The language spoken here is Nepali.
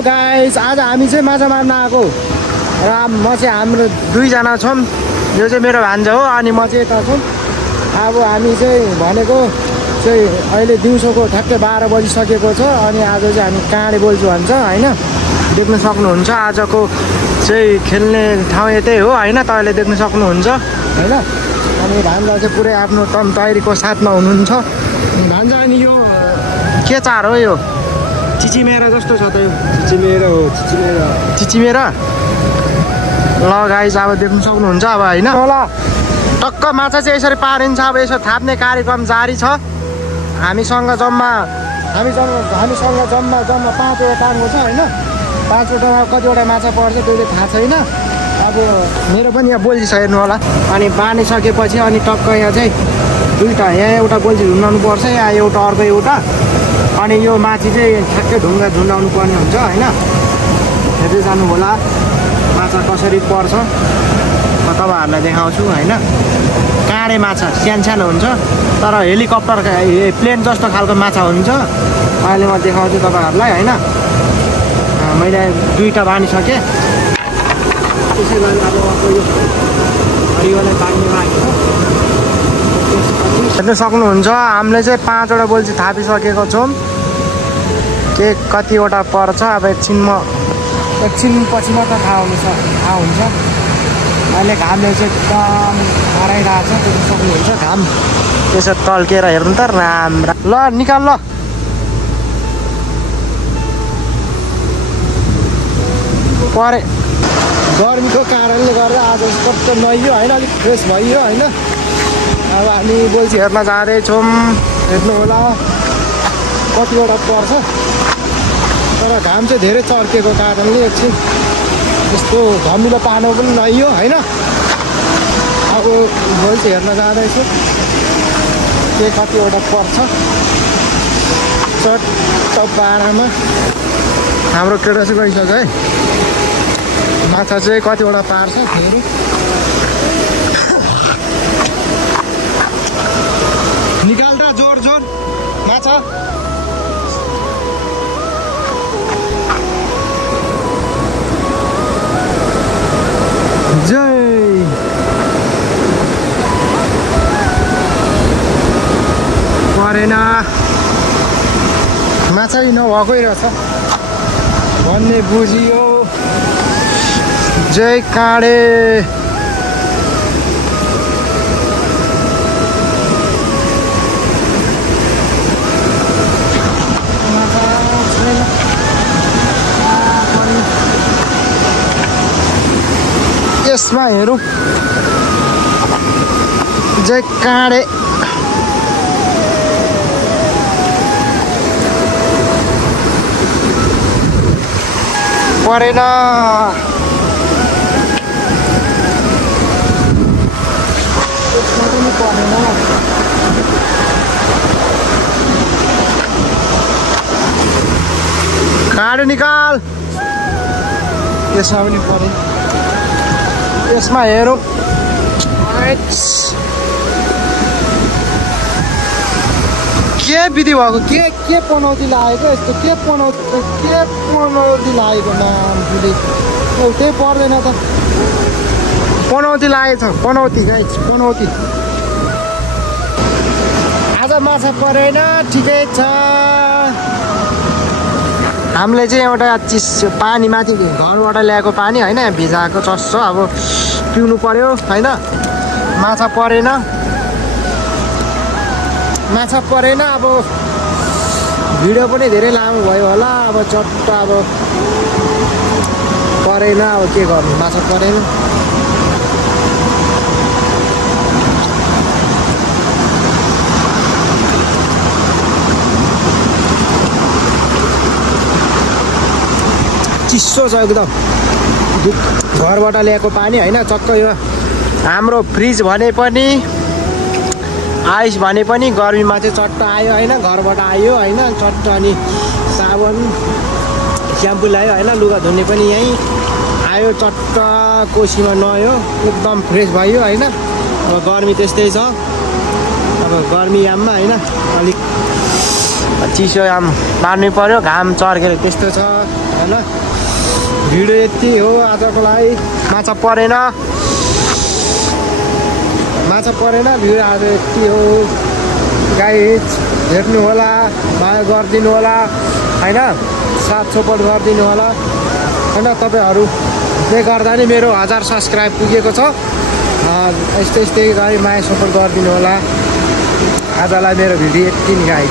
गाइस, आज हामी चाहिँ माछा मार्न आएको र म चाहिँ हाम्रो दुईजना छौँ। यो चाहिँ मेरो भान्जा हो अनि म चाहिँ यता छु। अब हामी चाहिँ भनेको चाहिँ अहिले दिउँसोको ठ्याक्कै 12 बजिसकेको छ अनि आज चाहिँ हामी काँडे बोल्छु भन्छ होइन। देख्न सक्नुहुन्छ आजको चाहिँ खेल्ने ठाउँ यतै हो होइन, तपाईँले देख्न सक्नुहुन्छ होइन। अनि भान्जा चाहिँ पुरै आफ्नो तयारीको साथमा हुनुहुन्छ। भान्जा अनि यो के चाड हो यो? चिचिमेरा जस्तो छ त यो। चिचिमेरा हो, चिचिमेरा। ल गाइस, अब देख्न सक्नुहुन्छ अब होइन। होला टक्क माछा चाहिँ यसरी पारिन्छ। अब यसो थाप्ने कार्यक्रम जारी छ। हामीसँग जम्मा 5वटा टाङ्गो छ होइन। 5वटामा कतिवटा माछा पर्छ त्यो चाहिँ थाहा छैन। अब मेरो पनि यहाँ बोल्ची छ हेर्नु होला। अनि बाँधिसकेपछि अनि टक्क यहाँ चाहिँ दुईवटा, यहाँ एउटा बोल्ची झुन्डाउनु पर्छ, यहाँ एउटा अर्को एउटा। अनि यो माथि चाहिँ ठ्याक्कै ढुङ्गा झुन्डाउनु पर्ने हुन्छ होइन। हेर्दै जानु होला माछा कसरी पर्छ, म तपाईँहरूलाई देखाउँछु होइन। काँडे माछा सानो हुन्छ तर हेलिकप्टर प्लेन जस्तो खालको माछा हुन्छ। अहिले म देखाउँछु तपाईँहरूलाई होइन। मैले दुईवटा बाँधिसकेँ। त्यसै गरी अब यो हरियोलाई बाँध्ने बाँकी छ। हेर्नु सक्नुहुन्छ हामीले चाहिँ 5वटा बोल्ची थापिसकेको छौँ। के कतिवटा पर्छ अब एकछिनपछि मात्र थाहा हुन्छ। अहिले घामले चाहिँ एकदम हराइरहेको छ, देख्न सक्नुहुन्छ घाम त्यसो टल्केर हेर्नु त राम्रा। ल निकाल ल। परे गर्मीको कारणले गर्दा आज कस्तो नहियो होइन, अलिक फ्रेस भइयो होइन। अब हामी बोल्ची हेर्न जाँदैछौँ। हेर्नु होला कतिवटा पर्छ, तर घाम चाहिँ धेरै चर्केको कारणले एकछिन यस्तो धमिलो पार्नु पनि नहियो होइन। अब बोल्ची हेर्न जाँदैछु के कतिवटा पर्छ। चट्ट पारामा हाम्रो केटा चाहिँ गइसक्यो है। माछा चाहिँ कतिवटा पार्छ फेरि। निकाल र जोर माछा। जय परेन, माछा नभएकै रहेछ भन्ने बुझियो। जय काँडे। यसमा हेरौँ। जय काँडे। परेन। काँडे निकाल। यसमा पनि पऱ्यो। यसमा हेरौँ। के विधि भएको? के पनौती लागेको यस्तो? के पनौती लागेको नाम बुझे एउटै पर्दैन त। पनौती लागेछ। पनौती गाइस, पनौती। आज माछा परेन, ठिकै छ। हामीले चाहिँ एउटा चिज पानी माथि घरबाट ल्याएको पानी होइन, भिजाएको चस्छ। अब पिउनु पर्यो होइन। माछा परेन। अब भिडियो पनि धेरै लामो भयो होला। अब चट्ट अब परेन, अब के गर्नु, माछा परेन। चिसो छ एकदम। घरबाट ल्याएको पानी होइन, चक्क यो हाम्रो फ्रिज भने पनि आइस भने पनि गर्मीमा चाहिँ चट्ट आयो होइन। घरबाट आयो होइन चट्ट। अनि साबुन स्याम्पू ल्यायो होइन, लुगा धुने पनि यहीँ आयो चट्ट। कोसीमा नुहायो, एकदम फ्रेस भयो होइन। अब गर्मी त्यस्तै छ। अब गर्मी याममा होइन अलिक चिसो मार्नु पर्यो, घाम चर्केर त्यस्तो छ होइन। भिडियो यति हो आजको लागि। माछा परेन भिडियो आज यति हो गाइज। हेर्नु होला, माया गरिदिनु होला होइन, साथ सपोर्ट गरिदिनु होला होइन। तपाईँहरूले गर्दा नि मेरो 1000 सब्सक्राइब पुगेको छ। यस्तै गरी माया सपोर्ट गरिदिनु होला। आजलाई मेरो भिडियो यति नै गाइज।